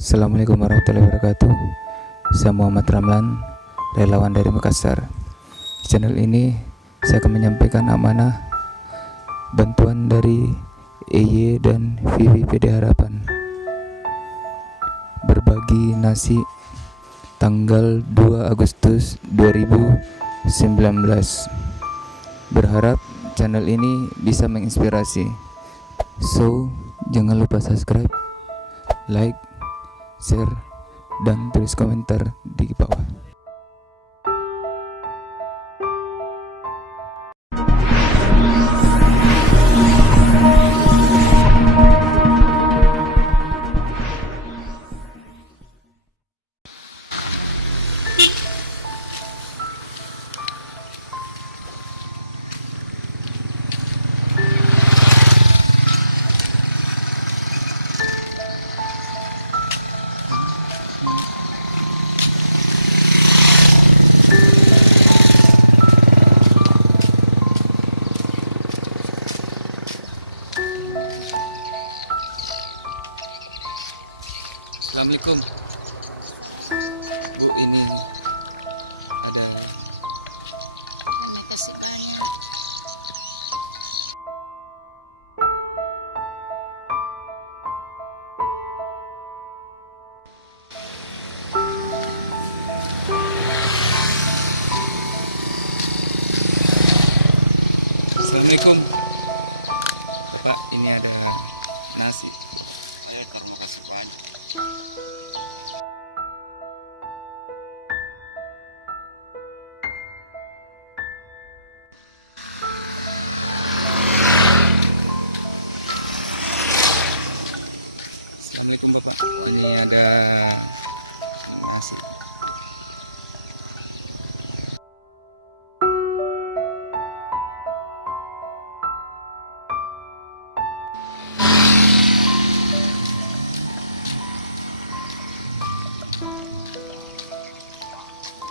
Assalamualaikum warahmatullahi wabarakatuh. Saya Muhammad Ramlan, relawan dari Makassar. Di channel ini saya akan menyampaikan amanah bantuan dari EY dan VVPD Harapan. Berbagi nasi tanggal 2 Agustus 2019. Berharap channel ini bisa menginspirasi. So, jangan lupa subscribe, like, share, dan tulis komentar di bawah. Assalamualaikum Bu, ini ada Makasih banyak. Assalamualaikum Bapak, ini ada nasi. Terima kasih banyak. Assalamualaikum Bapak, ini ada nasi.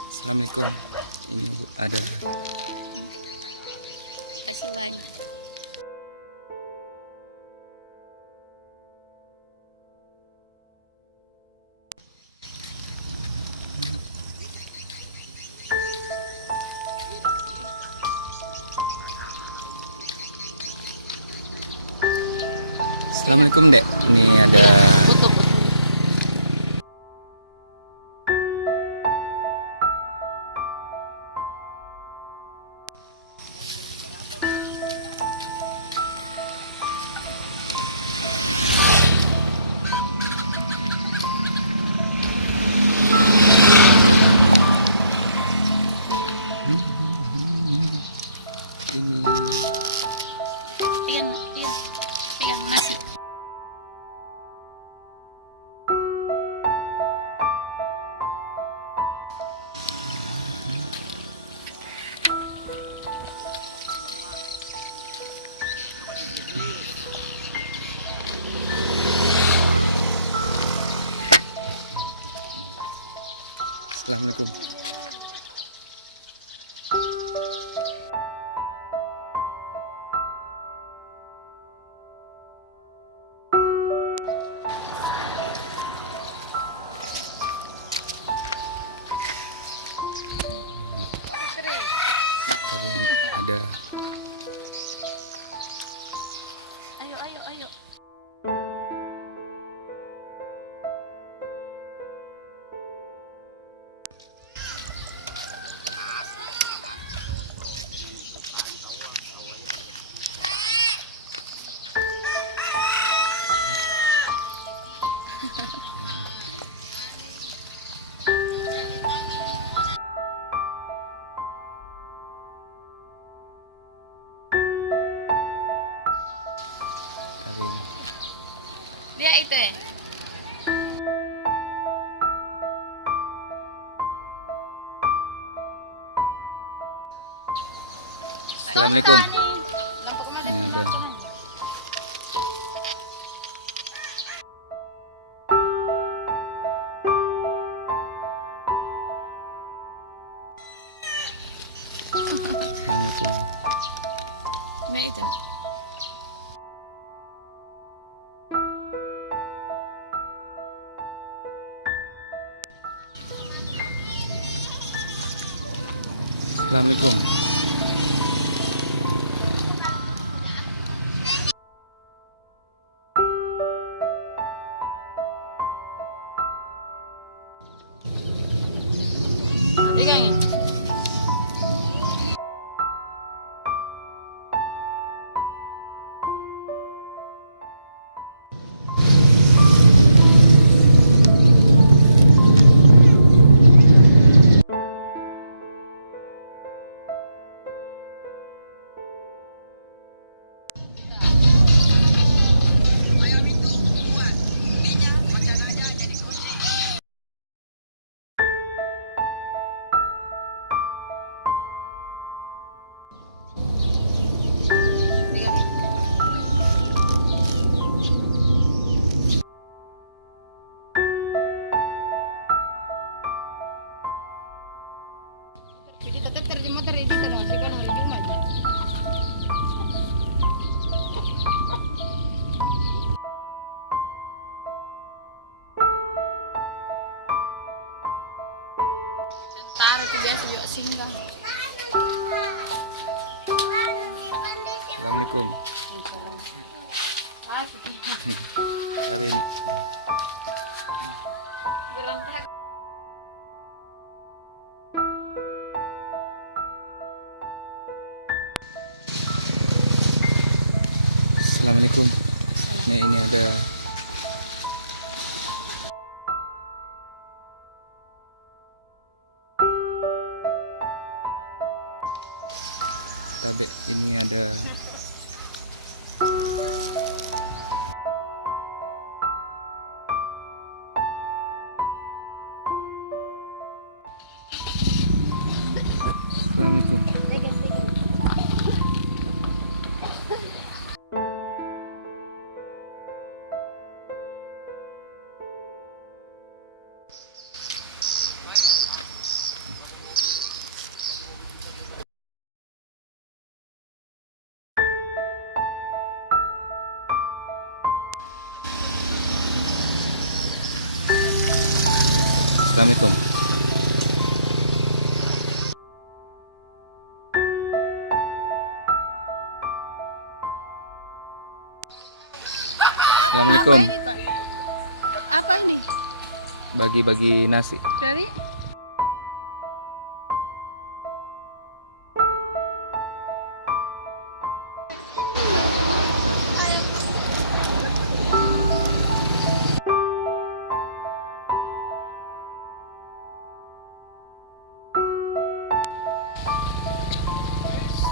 Assalamualaikum, ini ada Makasih banyak. Assalamualaikum Dek, ini ada Iya, butuh. Pegang nasi. Assalamualaikum. Ada Ayo, ayo, ayo. Dia itu ya. Assalamualaikum. Tonta nih. Lampu kemana di belakang? Nah itu. Assalamualaikum. Pegangin. Jadi tetap terjemah terjadi terus kan hari Jumat aja. Tentara itu biasa juga singgah. Assalamualaikum. Assalamualaikum. Ini ada ini ada Assalamualaikum. Assalamualaikum. Apa nih? Bagi-bagi nasi. Dari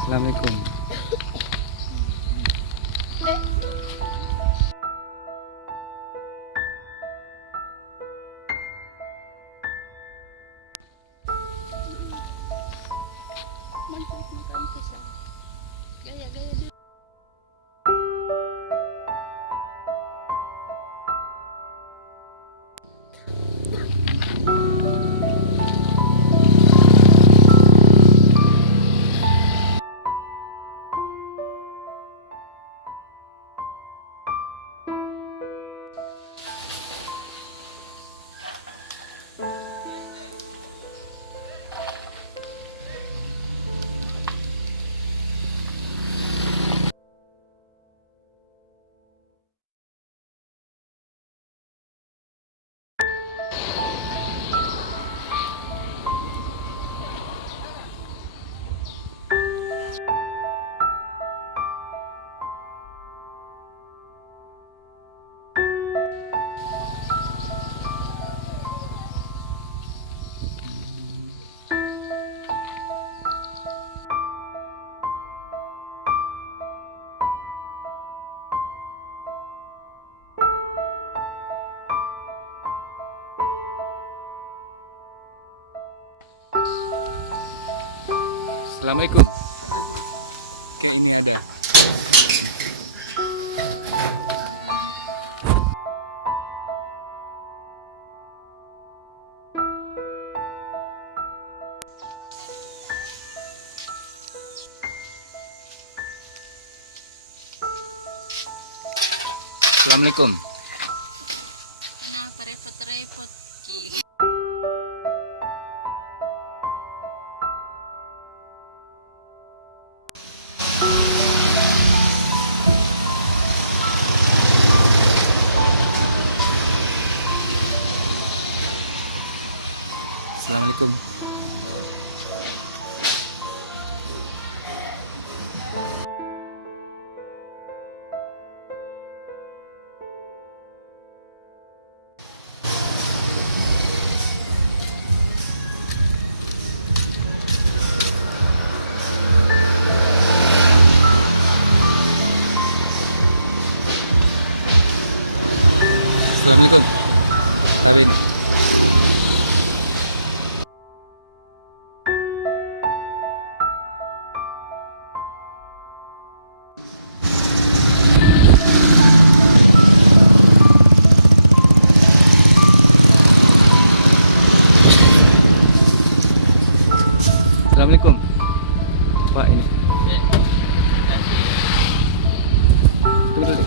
Assalamualaikum. mantap makan pisang. Gaya-gaya dulu. Assalamualaikum. Oke, ini ada. Assalamualaikum. Kenapa repot-repot? Assalamualaikum. Assalamualaikum. Kawin. Assalamualaikum. Pak ini. Tunggu dulu.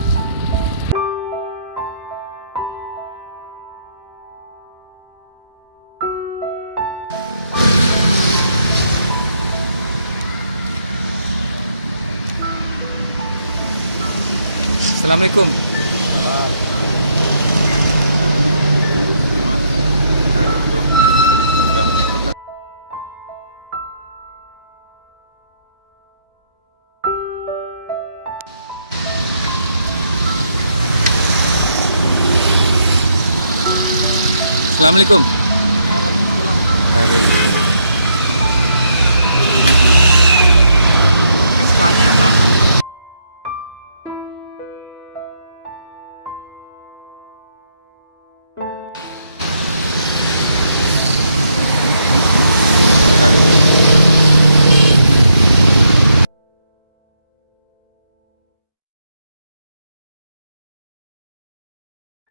Assalamualaikum. Assalamualaikum.